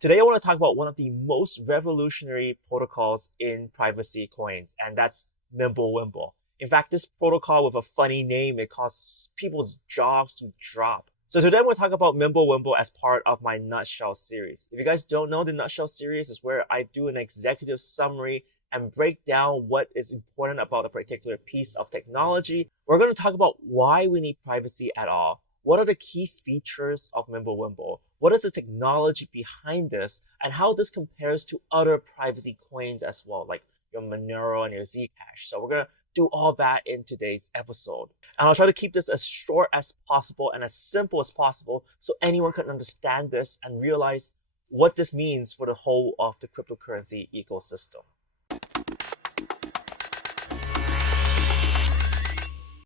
Today, I want to talk about one of the most revolutionary protocols in privacy coins, and that's MimbleWimble. In fact, this protocol with a funny name, it causes people's jaws to drop. So today, we'll talk about MimbleWimble as part of my Nutshell series. If you guys don't know, the Nutshell series is where I do an executive summary and break down what is important about a particular piece of technology. We're going to talk about why we need privacy at all. What are the key features of MimbleWimble? What is the technology behind this? And how this compares to other privacy coins as well, like your Monero and your Zcash. So we're going to do all that in today's episode. And I'll try to keep this as short as possible and as simple as possible so anyone can understand this and realize what this means for the whole of the cryptocurrency ecosystem.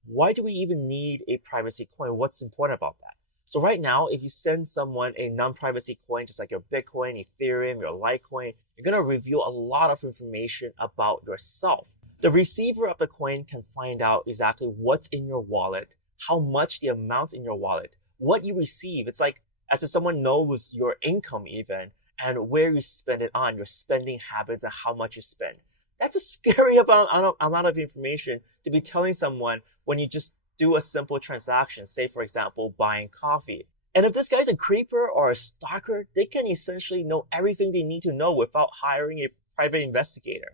Why do we even need a privacy coin? What's important about that? So right now, if you send someone a non-privacy coin, just like your Bitcoin, Ethereum, your Litecoin, you're going to reveal a lot of information about yourself. The receiver of the coin can find out exactly what's in your wallet, how much the amount in your wallet, what you receive. It's like as if someone knows your income even, and where you spend it on, your spending habits, and how much you spend. That's a scary amount of information to be telling someone when you just do a simple transaction, say for example, buying coffee. And if this guy's a creeper or a stalker, they can essentially know everything they need to know without hiring a private investigator.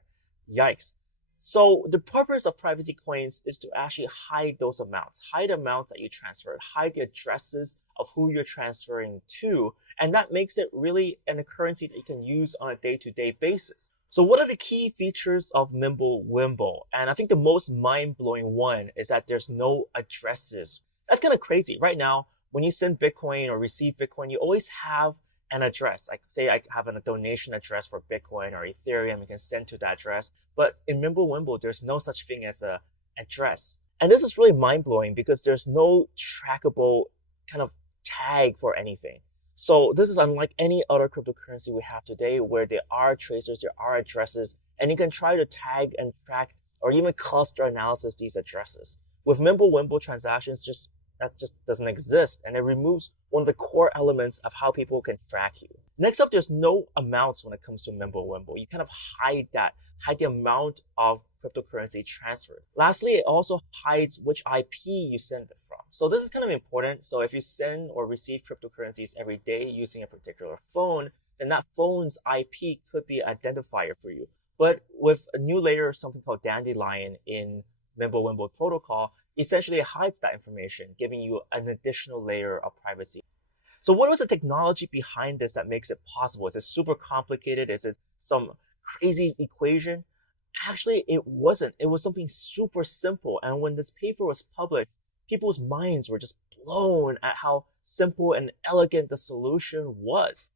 Yikes. So the purpose of privacy coins is to actually hide those amounts, hide the amounts that you transferred, hide the addresses of who you're transferring to, and that makes it really a currency that you can use on a day-to-day basis. So what are the key features of MimbleWimble? And I think the most mind-blowing one is that there's no addresses. That's kind of crazy. Right now, when you send Bitcoin or receive Bitcoin, you always have an address. Like say I have a donation address for Bitcoin or Ethereum, you can send to that address. But in MimbleWimble, there's no such thing as a address. And this is really mind-blowing because there's no trackable kind of tag for anything. So this is unlike any other cryptocurrency we have today where there are tracers, there are addresses, and you can try to tag and track or even cluster analysis these addresses. With MimbleWimble transactions, that just doesn't exist, and it removes one of the core elements of how people can track you. Next up, there's no amounts when it comes to MimbleWimble. You kind of hide the amount of cryptocurrency transferred. Lastly, it also hides which IP you send it from. So this is kind of important. So if you send or receive cryptocurrencies every day using a particular phone, then that phone's IP could be an identifier for you. But with a new layer, something called Dandelion in MimbleWimble protocol, essentially it hides that information, giving you an additional layer of privacy. So what was the technology behind this that makes it possible? Is it super complicated? Is it some crazy equation? Actually, it wasn't. It was something super simple. And when this paper was published, people's minds were just blown at how simple and elegant the solution was.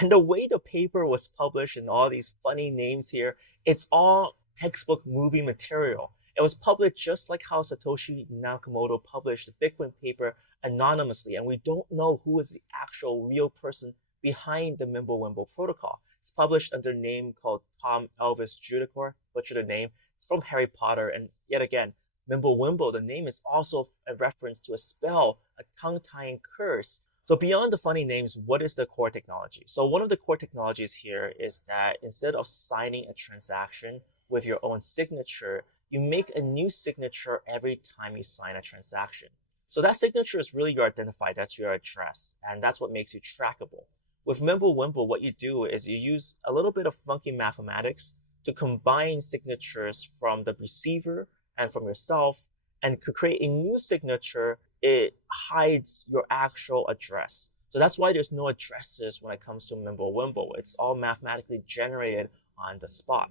And the way the paper was published and all these funny names here, it's all textbook movie material. It was published just like how Satoshi Nakamoto published the Bitcoin paper anonymously, and we don't know who is the actual real person behind the MimbleWimble protocol. It's published under a name called Tom Elvis Judicor, butcher the name. It's from Harry Potter, and yet again, MimbleWimble, the name is also a reference to a spell, a tongue-tying curse. So beyond the funny names, what is the core technology? So one of the core technologies here is that instead of signing a transaction with your own signature, you make a new signature every time you sign a transaction. So that signature is really your identifier, that's your address, and that's what makes you trackable. With MimbleWimble, what you do is you use a little bit of funky mathematics to combine signatures from the receiver and from yourself, and to create a new signature, it hides your actual address. So that's why there's no addresses when it comes to MimbleWimble. It's all mathematically generated on the spot.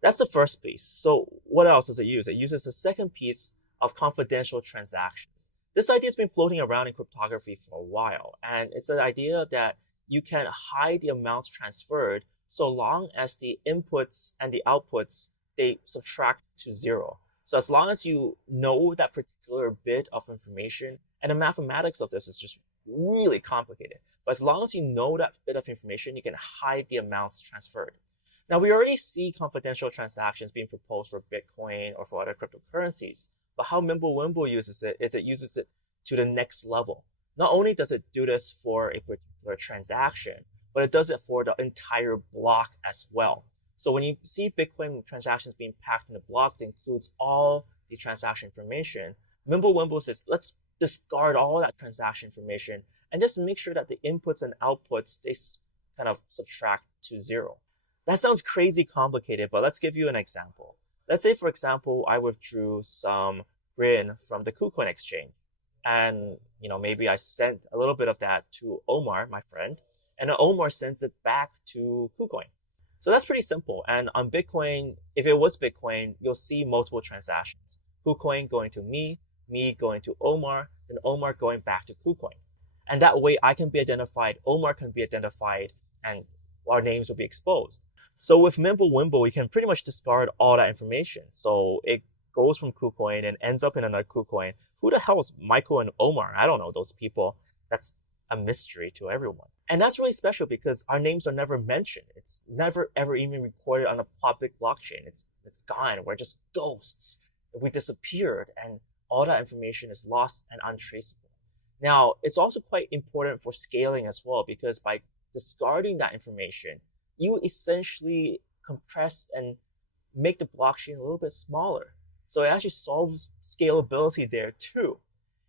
That's the first piece. So what else does it use? It uses the second piece of confidential transactions. This idea has been floating around in cryptography for a while, and it's an idea that you can hide the amounts transferred so long as the inputs and the outputs, they subtract to zero. So as long as you know that particular bit of information, and the mathematics of this is just really complicated, but as long as you know that bit of information, you can hide the amounts transferred. Now, we already see confidential transactions being proposed for Bitcoin or for other cryptocurrencies, but how MimbleWimble uses it is it uses it to the next level. Not only does it do this for a particular transaction, but it does it for the entire block as well. So when you see Bitcoin transactions being packed in a block that includes all the transaction information, MimbleWimble says, let's discard all that transaction information and just make sure that the inputs and outputs, they kind of subtract to 0. That sounds crazy complicated, but let's give you an example. Let's say, for example, I withdrew some Grin from the KuCoin exchange. And, maybe I sent a little bit of that to Omar, my friend, and then Omar sends it back to KuCoin. So that's pretty simple. And on Bitcoin, if it was Bitcoin, you'll see multiple transactions. KuCoin going to me going to Omar, then Omar going back to KuCoin. And that way I can be identified, Omar can be identified, and our names will be exposed. So with MimbleWimble, we can pretty much discard all that information. So it goes from KuCoin and ends up in another KuCoin. Who the hell is Michael and Omar? I don't know those people. That's a mystery to everyone. And that's really special because our names are never mentioned. It's never ever even recorded on a public blockchain. It's gone. We're just ghosts. We disappeared and all that information is lost and untraceable. Now, it's also quite important for scaling as well, because by discarding that information, you essentially compress and make the blockchain a little bit smaller. So it actually solves scalability there too.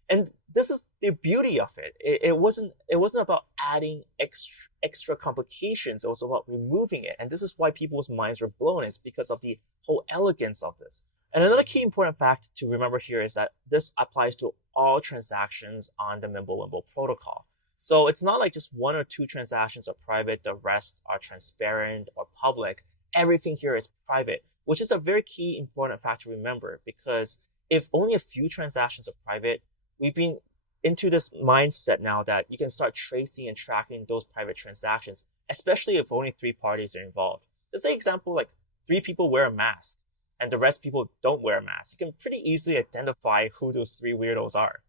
And this is the beauty of it. It wasn't about adding extra complications. It was about removing it. And this is why people's minds were blown. It's because of the whole elegance of this. And another key important fact to remember here is that this applies to all transactions on the MimbleWimble protocol. So it's not like just 1 or 2 transactions are private, the rest are transparent or public. Everything here is private, which is a very key important fact to remember, because if only a few transactions are private, we've been into this mindset now that you can start tracing and tracking those private transactions, especially if only 3 parties are involved. Let's say example, like 3 people wear a mask and the rest people don't wear a mask. You can pretty easily identify who those 3 weirdos are.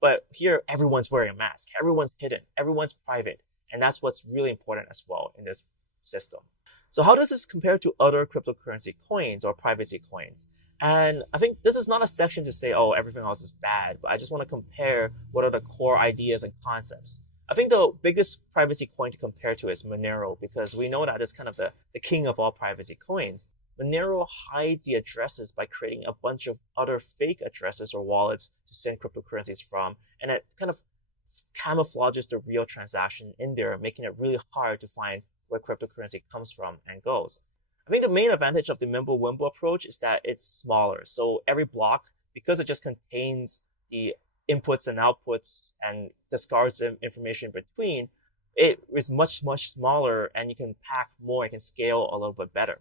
But here, everyone's wearing a mask. Everyone's hidden. Everyone's private. And that's what's really important as well in this system. So how does this compare to other cryptocurrency coins or privacy coins? And I think this is not a section to say, oh, everything else is bad, but I just want to compare what are the core ideas and concepts. I think the biggest privacy coin to compare to is Monero, because we know that it's kind of the king of all privacy coins. Monero hides the addresses by creating a bunch of other fake addresses or wallets to send cryptocurrencies from, and it kind of camouflages the real transaction in there, making it really hard to find where cryptocurrency comes from and goes. I think the main advantage of the MimbleWimble approach is that it's smaller. So every block, because it just contains the inputs and outputs and discards the information in between, it is much, much smaller and you can pack more, you can scale a little bit better.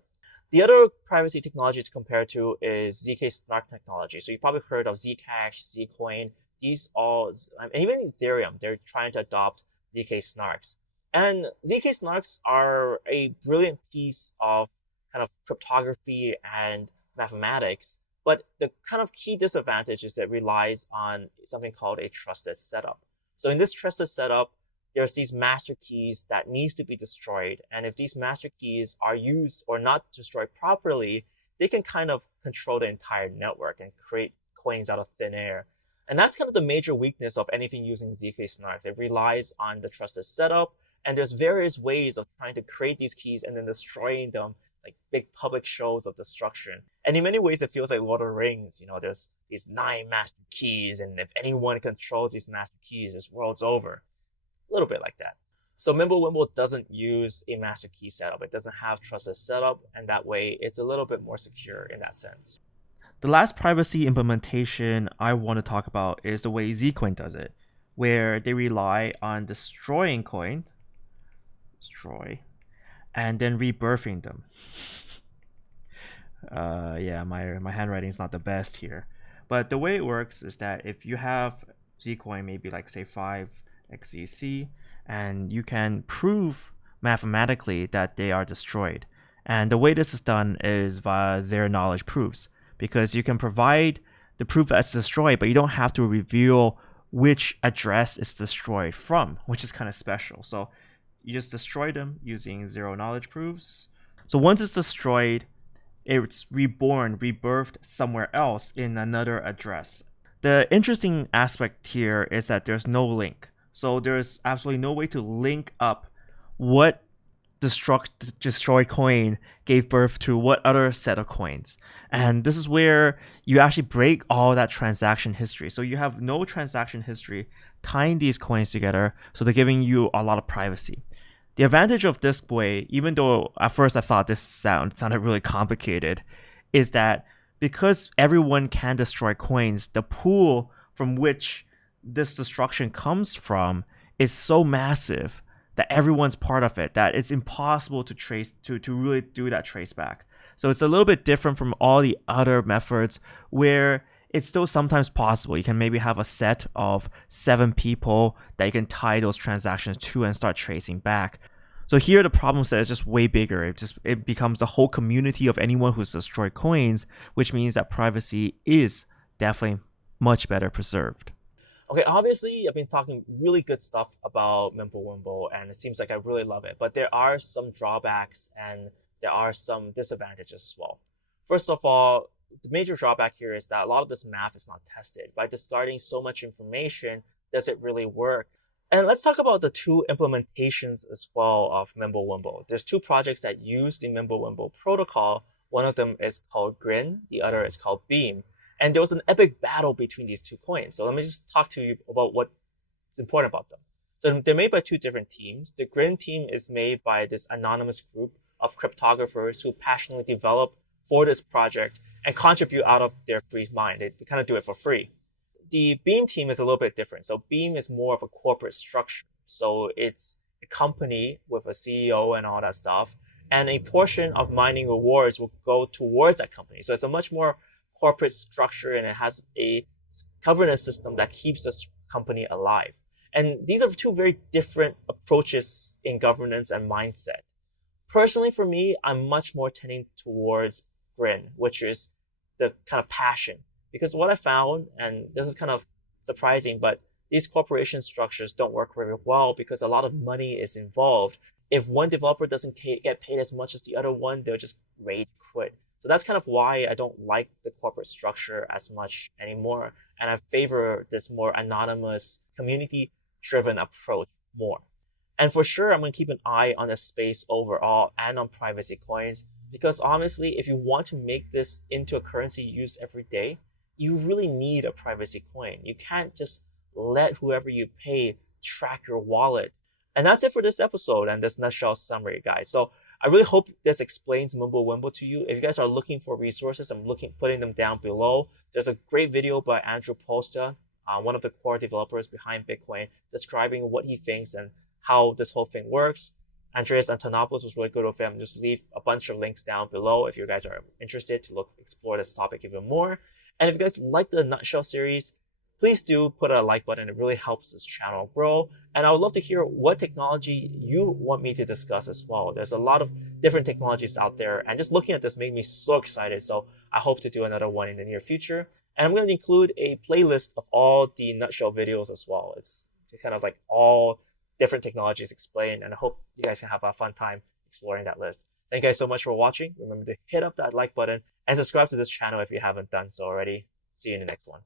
The other privacy technology to compare to is ZK Snark technology. So you probably heard of Zcash, Zcoin, these all, and even Ethereum, they're trying to adopt ZK Snarks. And ZK Snarks are a brilliant piece of kind of cryptography and mathematics, but the kind of key disadvantage is that it relies on something called a trusted setup. So in this trusted setup, there's these master keys that needs to be destroyed. And if these master keys are used or not destroyed properly, they can kind of control the entire network and create coins out of thin air. And that's kind of the major weakness of anything using ZK Snarks. It relies on the trusted setup, and there's various ways of trying to create these keys and then destroying them, like big public shows of destruction. And in many ways, it feels like Lord of the Rings. There's these 9 master keys, and if anyone controls these master keys, this world's over. A little bit like that. So MimbleWimble doesn't use a master key setup. It doesn't have trusted setup, and that way it's a little bit more secure in that sense. The last privacy implementation I want to talk about is the way Zcoin does it, where they rely on destroying coin, and then rebirthing them. Yeah, my handwriting is not the best here. But the way it works is that if you have Zcoin, maybe like say 5 XZC, and you can prove mathematically that they are destroyed. And the way this is done is via zero knowledge proofs, because you can provide the proof that's destroyed, but you don't have to reveal which address it's destroyed from, which is kind of special. So you just destroy them using zero knowledge proofs. So once it's destroyed, it's rebirthed somewhere else in another address. The interesting aspect here is that there's no link. So there's absolutely no way to link up what destroy coin gave birth to what other set of coins. And this is where you actually break all that transaction history. So you have no transaction history tying these coins together, so they're giving you a lot of privacy. The advantage of this way, even though at first I thought this sounded really complicated, is that because everyone can destroy coins, the pool from which this destruction comes from is so massive that everyone's part of it, that it's impossible to trace to really do that trace back. So it's a little bit different from all the other methods where it's still sometimes possible. You can maybe have a set of 7 people that you can tie those transactions to and start tracing back. So here the problem set is just way bigger. It becomes the whole community of anyone who's destroyed coins, which means that privacy is definitely much better preserved. Okay, obviously, I've been talking really good stuff about MimbleWimble, and it seems like I really love it. But there are some drawbacks and there are some disadvantages as well. First of all, the major drawback here is that a lot of this math is not tested. By discarding so much information, does it really work? And let's talk about the 2 implementations as well of MimbleWimble. There's 2 projects that use the MimbleWimble protocol. One of them is called Grin, the other is called Beam. And there was an epic battle between these 2 coins. So let me just talk to you about what's important about them. So they're made by 2 different teams. The Grin team is made by this anonymous group of cryptographers who passionately develop for this project and contribute out of their free mind. They kind of do it for free. The Beam team is a little bit different. So Beam is more of a corporate structure. So it's a company with a CEO and all that stuff. And a portion of mining rewards will go towards that company. So it's a much more corporate structure, and it has a governance system that keeps this company alive. And these are 2 very different approaches in governance and mindset. Personally, for me, I'm much more tending towards Grin, which is the kind of passion. Because what I found, and this is kind of surprising, but these corporation structures don't work very well because a lot of money is involved. If one developer doesn't get paid as much as the other one, they'll just rage quit. So that's kind of why I don't like the corporate structure as much anymore. And I favor this more anonymous, community-driven approach more. And for sure, I'm going to keep an eye on the space overall and on privacy coins. Because honestly, if you want to make this into a currency used every day, you really need a privacy coin. You can't just let whoever you pay track your wallet. And that's it for this episode and this nutshell summary, guys. So I really hope this explains MimbleWimble to you. If you guys are looking for resources, I'm putting them down below. There's a great video by Andrew Posta, one of the core developers behind Bitcoin, describing what he thinks and how this whole thing works. Andreas Antonopoulos was really good with him. Just leave a bunch of links down below if you guys are interested to explore this topic even more. And if you guys like the Nutshell series, please do put a like button. It really helps this channel grow. And I would love to hear what technology you want me to discuss as well. There's a lot of different technologies out there. And just looking at this made me so excited. So I hope to do another one in the near future. And I'm going to include a playlist of all the Nutshell videos as well. It's kind of like all different technologies explained. And I hope you guys can have a fun time exploring that list. Thank you guys so much for watching. Remember to hit up that like button and subscribe to this channel if you haven't done so already. See you in the next one.